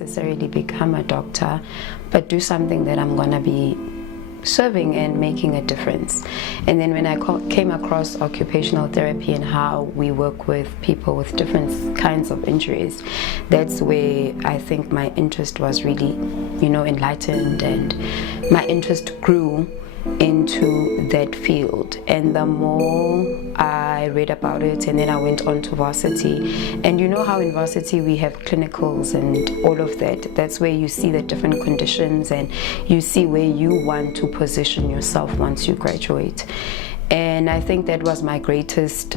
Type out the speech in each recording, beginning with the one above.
necessarily become a doctor, but do something that I'm gonna be serving and making a difference. And then when I came across occupational therapy and how we work with people with different kinds of injuries, that's where I think my interest was really, enlightened, and my interest grew into that field. And the more I read about it, and then I went on to varsity, and you know how in varsity we have clinicals and all of that. That's where you see the different conditions and you see where you want to position yourself once you graduate. And I think that was my greatest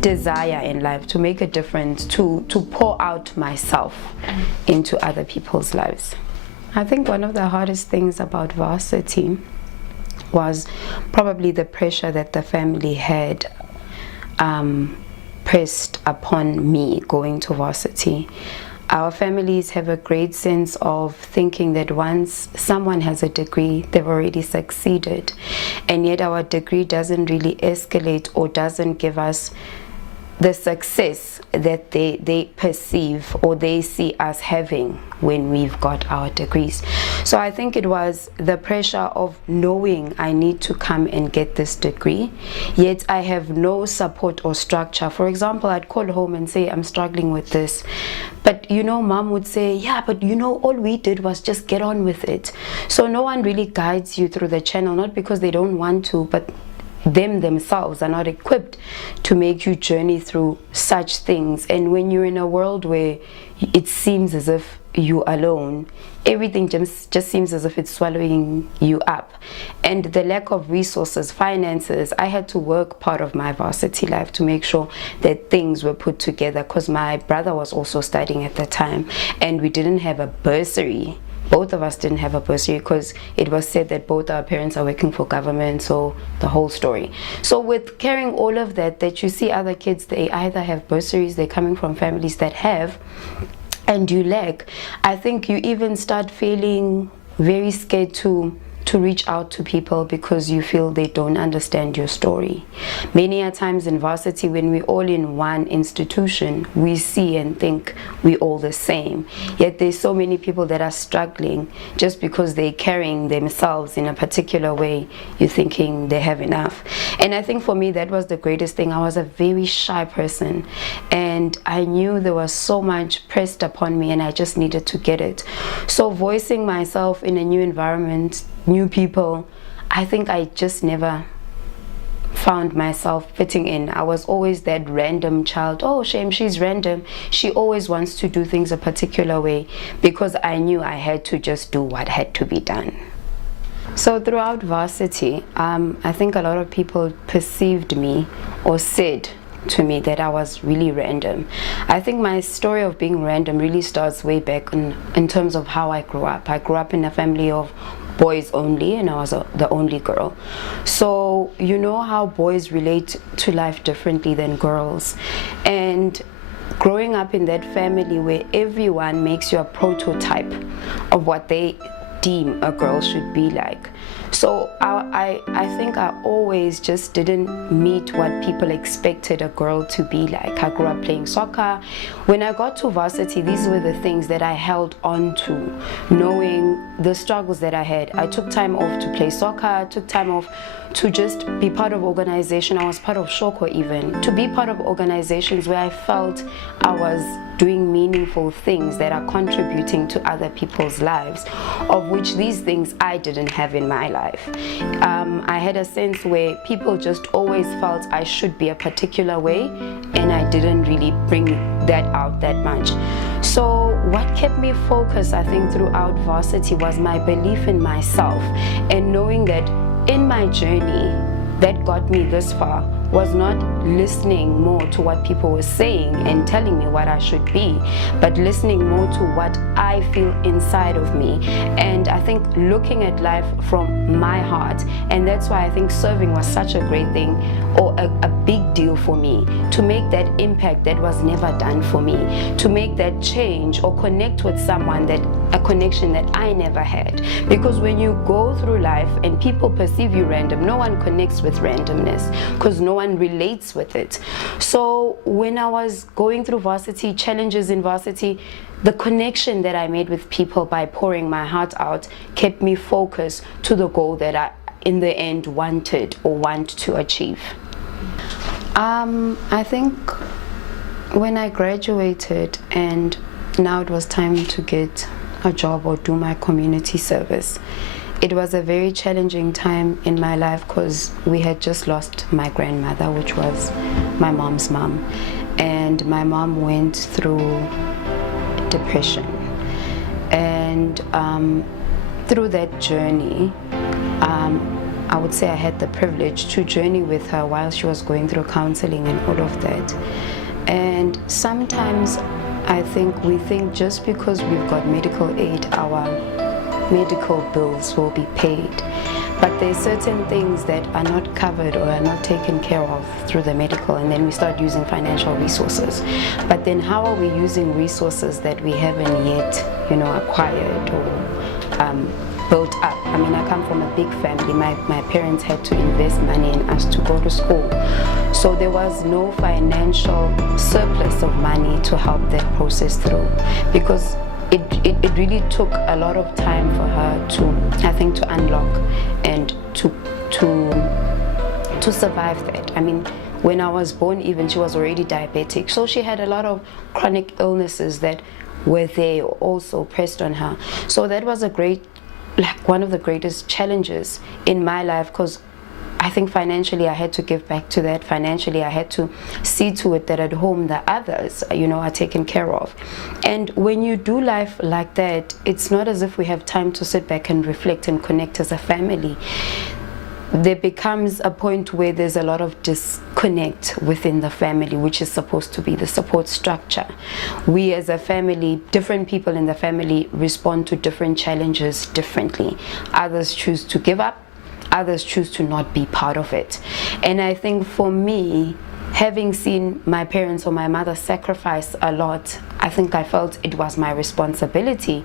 desire in life, to make a difference, to pour out myself into other people's lives. I think one of the hardest things about varsity was probably the pressure that the family had pressed upon me going to varsity. Our families have a great sense of thinking that once someone has a degree, they've already succeeded. And yet our degree doesn't really escalate or doesn't give us the success that they perceive or they see us having when we've got our degrees. So I think it was the pressure of knowing I need to come and get this degree, yet I have no support or structure. For example, I'd call home and say, I'm struggling with this. But mom would say, yeah, but all we did was just get on with it. So no one really guides you through the channel, not because they don't want to, but themselves are not equipped to make you journey through such things. And when you're in a world where it seems as if you're alone, everything just seems as if it's swallowing you up. And the lack of resources, finances, I had to work part of my varsity life to make sure that things were put together, because my brother was also studying at the time and we didn't have a bursary. Both of us didn't have a bursary because it was said that both our parents are working for government, so the whole story. So with carrying all of that you see other kids, they either have bursaries, they're coming from families that have, and you lack. I think you even start feeling very scared to reach out to people because you feel they don't understand your story. Many a times in varsity, when we're all in one institution, we see and think we're all the same. Yet there's so many people that are struggling just because they're carrying themselves in a particular way. You're thinking they have enough. And I think for me, that was the greatest thing. I was a very shy person and I knew there was so much pressed upon me and I just needed to get it. So voicing myself in a new environment, new people, I think I just never found myself fitting in. I was always that random child. Oh, shame, she's random. She always wants to do things a particular way because I knew I had to just do what had to be done. So throughout varsity, I think a lot of people perceived me or said to me that I was really random. I think my story of being random really starts way back in terms of how I grew up. I grew up in a family of boys only, and I was the only girl. So you know how boys relate to life differently than girls. And growing up in that family where everyone makes you a prototype of what they deem a girl should be like. So I think I always just didn't meet what people expected a girl to be like. I grew up playing soccer. When I got to varsity, these were the things that I held on to, knowing the struggles that I had. I took time off to play soccer. I took time off to just be part of organization. I was part of Shoko even. To be part of organizations where I felt I was doing meaningful things that are contributing to other people's lives, of which these things I didn't have in my life. I had a sense where people just always felt I should be a particular way, and I didn't really bring that out that much. So what kept me focused, I think, throughout varsity was my belief in myself and knowing that in my journey that got me this far was not listening more to what people were saying and telling me what I should be, but listening more to what I feel inside of me. And I think looking at life from my heart, and that's why I think serving was such a great thing, or a big deal for me, to make that impact that was never done for me, to make that change or connect with someone, that a connection that I never had. Because when you go through life and people perceive you random, no one connects with randomness, because no one everyone relates with it. So when I was going through varsity, challenges in varsity, the connection that I made with people by pouring my heart out kept me focused to the goal that I, in the end, want to achieve. I think when I graduated and now it was time to get a job or do my community service, it was a very challenging time in my life because we had just lost my grandmother, which was my mom's mom, and my mom went through depression. And through that journey, I would say I had the privilege to journey with her while she was going through counseling and all of that. And sometimes I think we think just because we've got medical aid, our medical bills will be paid. But there's certain things that are not covered or are not taken care of through the medical, and then we start using financial resources. But then how are we using resources that we haven't yet, acquired or built up? I mean, I come from a big family. My parents had to invest money in us to go to school. So there was no financial surplus of money to help that process through, because it really took a lot of time for her to unlock and to survive that. I mean, when I was born, even she was already diabetic, so she had a lot of chronic illnesses that were there also pressed on her. So that was one of the greatest challenges in my life, because I think financially I had to give back to that. Financially I had to see to it that at home the others, are taken care of. And when you do life like that, it's not as if we have time to sit back and reflect and connect as a family. There becomes a point where there's a lot of disconnect within the family, which is supposed to be the support structure. We as a family, different people in the family respond to different challenges differently. Others choose to give up, others choose to not be part of it. And I think for me, having seen my parents or my mother sacrifice a lot, I think I felt it was my responsibility,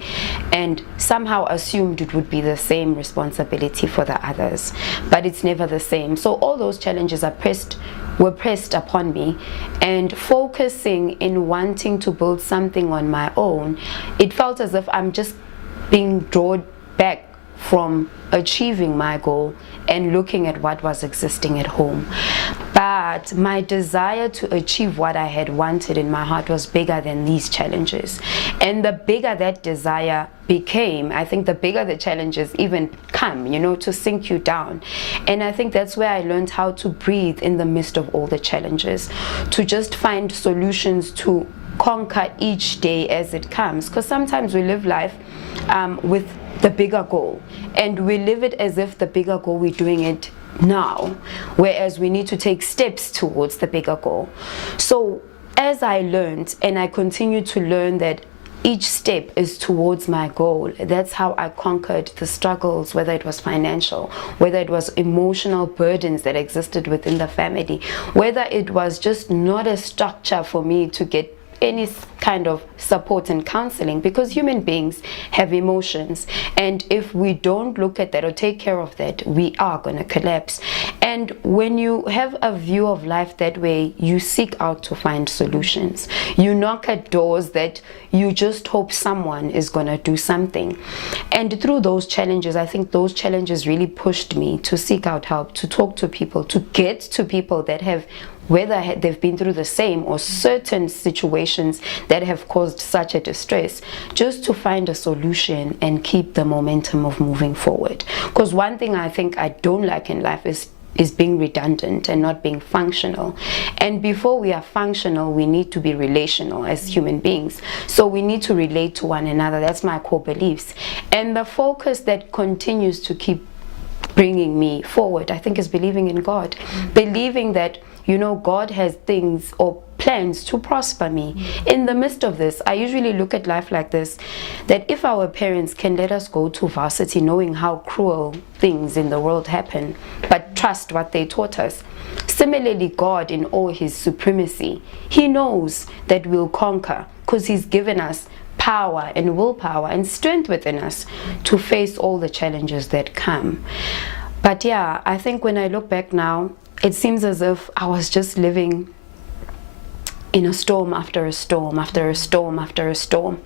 and somehow assumed it would be the same responsibility for the others, but it's never the same. So all those challenges were pressed upon me, and focusing in wanting to build something on my own, it felt as if I'm just being drawn back from achieving my goal and looking at what was existing at home. But my desire to achieve what I had wanted in my heart was bigger than these challenges. And the bigger that desire became, I think the bigger the challenges even come, to sink you down. And I think that's where I learned how to breathe in the midst of all the challenges, to just find solutions to conquer each day as it comes. Because sometimes we live life with the bigger goal, and we live it as if the bigger goal, we're doing it now, whereas we need to take steps towards the bigger goal. So as I learned, and I continue to learn, that each step is towards my goal, that's how I conquered the struggles, whether it was financial, whether it was emotional burdens that existed within the family, whether it was just not a structure for me to get any kind of support and counseling, because human beings have emotions, and if we don't look at that or take care of that, we are going to collapse. And when you have a view of life that way, you seek out to find solutions. You knock at doors that you just hope someone is going to do something. And through those challenges, I think those challenges really pushed me to seek out help, to talk to people, to get to people that have, whether they've been through the same or certain situations that have caused such a distress, just to find a solution and keep the momentum of moving forward. Because one thing I think I don't like in life is being redundant and not being functional. And before we are functional, we need to be relational as human beings. So we need to relate to one another. That's my core beliefs. And the focus that continues to keep bringing me forward, I think, is believing in God. Believing that, God has things or plans to prosper me. In the midst of this, I usually look at life like this, that if our parents can let us go to varsity knowing how cruel things in the world happen, but trust what they taught us. Similarly, God, in all his supremacy, he knows that we'll conquer, because he's given us power and willpower and strength within us to face all the challenges that come. But yeah, I think when I look back now, it seems as if I was just living in a storm after a storm after a storm after a storm.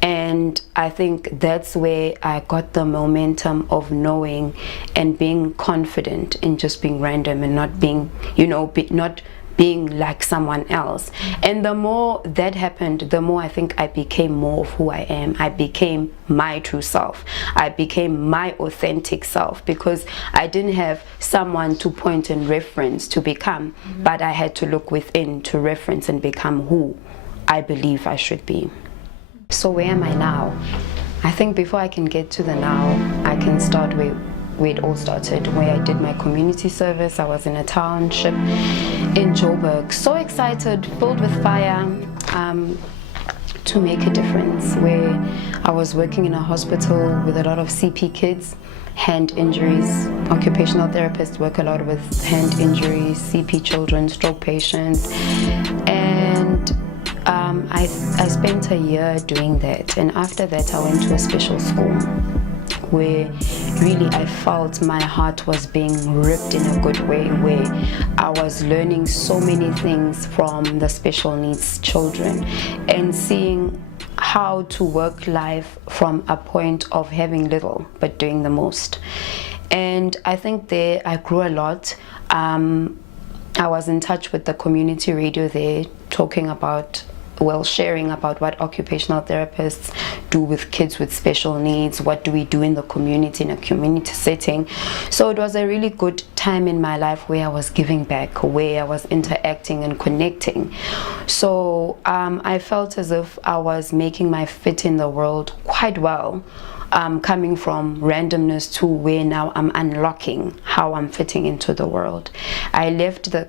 And I think that's where I got the momentum of knowing and being confident in just being random and not being, not being like someone else. And the more that happened, the more I think I became more of who I am. I became my true self. I became my authentic self, because I didn't have someone to point and reference to become, but I had to look within to reference and become who I believe I should be. So where am I now? I think before I can get to the now, I can start where it all started, where I did my community service. I was in a township in Joburg, so excited, filled with fire, to make a difference, where I was working in a hospital with a lot of CP kids, hand injuries. Occupational therapists work a lot with hand injuries, CP children, stroke patients, and I spent a year doing that. And after that, I went to a special school, where really I felt my heart was being ripped in a good way, where I was learning so many things from the special needs children and seeing how to work life from a point of having little but doing the most. And I think there I grew a lot. I was in touch with the community radio there, sharing about what occupational therapists do with kids with special needs, what do we do in the community, in a community setting. So it was a really good time in my life where I was giving back, where I was interacting and connecting. So I felt as if I was making my fit in the world quite well, coming from randomness to where now I'm unlocking how I'm fitting into the world. I left the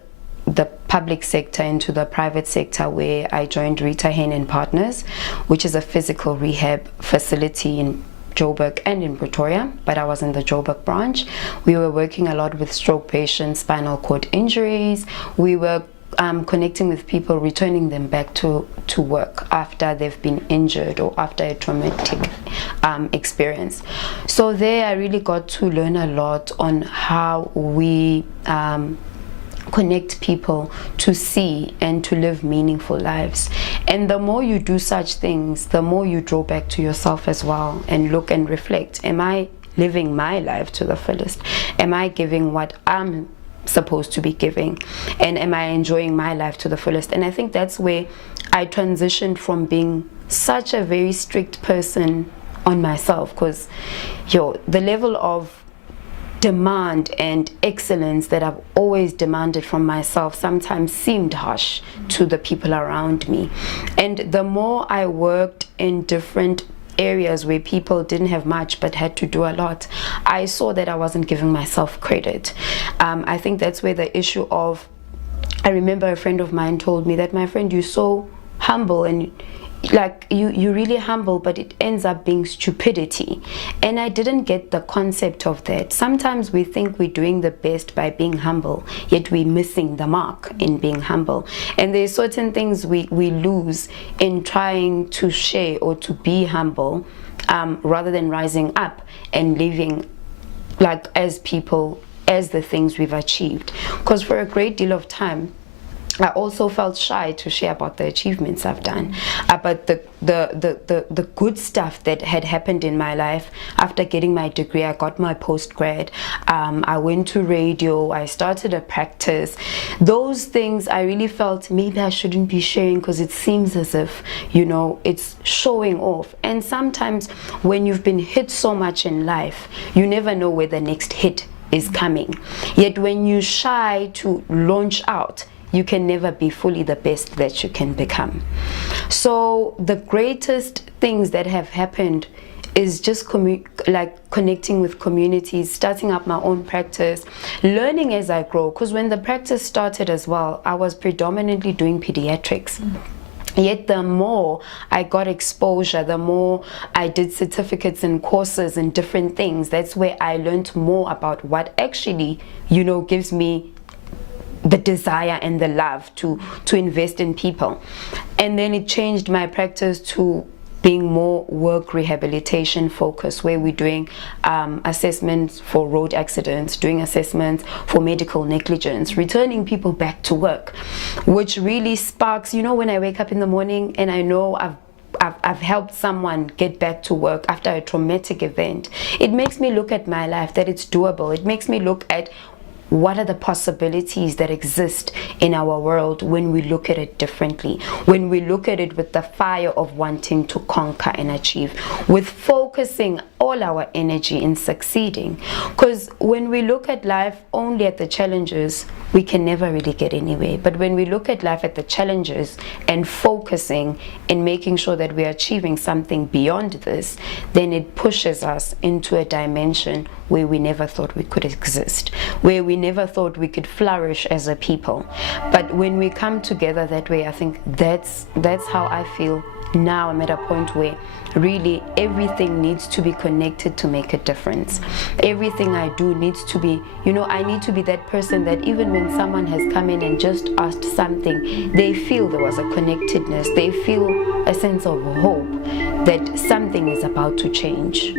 public sector into the private sector, where I joined Rita Hain and Partners, which is a physical rehab facility in Joburg and in Pretoria, but I was in the Joburg branch. We were working a lot with stroke patients, spinal cord injuries. We were connecting with people, returning them back to work after they've been injured or after a traumatic experience. So there I really got to learn a lot on how we connect people to see and to live meaningful lives. And the more you do such things, the more you draw back to yourself as well and look and reflect. Am I living my life to the fullest? Am I giving what I'm supposed to be giving? And am I enjoying my life to the fullest? And I think that's where I transitioned from being such a very strict person on myself, because the level of demand and excellence that I've always demanded from myself sometimes seemed harsh to the people around me. And the more I worked in different areas where people didn't have much but had to do a lot, I saw that I wasn't giving myself credit. I think that's where the issue of, I remember a friend of mine told me that, my friend, you're so humble and like you're really humble, but it ends up being stupidity. And I didn't get the concept of that. Sometimes we think we're doing the best by being humble, yet we're missing the mark in being humble. And there's certain things we lose in trying to share or to be humble, rather than rising up and living like as people, as the things we've achieved. Because for a great deal of time, I also felt shy to share about the achievements I've done, about the good stuff that had happened in my life. After getting my degree, I got my postgrad. I went to radio. I started a practice. Those things I really felt maybe I shouldn't be sharing, because it seems as if, it's showing off. And sometimes when you've been hit so much in life, you never know where the next hit is coming. Yet when you're shy to launch out, you can never be fully the best that you can become. So the greatest things that have happened is just connecting with communities, starting up my own practice, learning as I grow. Because when the practice started as well, I was predominantly doing pediatrics. Yet the more I got exposure, the more I did certificates and courses and different things, that's where I learned more about what actually, gives me the desire and the love to invest in people. And then it changed my practice to being more work rehabilitation focused, where we're doing assessments for road accidents, doing assessments for medical negligence, returning people back to work, which really sparks, you know, when I wake up in the morning and I know I've helped someone get back to work after a traumatic event. It makes me look at my life, that it's doable. It makes me look at what are the possibilities that exist in our world when we look at it differently, when we look at it with the fire of wanting to conquer and achieve, with focusing all our energy in succeeding. Because when we look at life only at the challenges, we can never really get anywhere. But when we look at life at the challenges and focusing and making sure that we're achieving something beyond this, then it pushes us into a dimension where we never thought we could exist, where we never thought we could flourish as a people. But when we come together that way, I think that's how I feel now. I'm at a point where really everything needs to be connected to make a difference. Everything I do needs to be, you know, I need to be that person that even when someone has come in and just asked something, they feel there was a connectedness, they feel a sense of hope that something is about to change.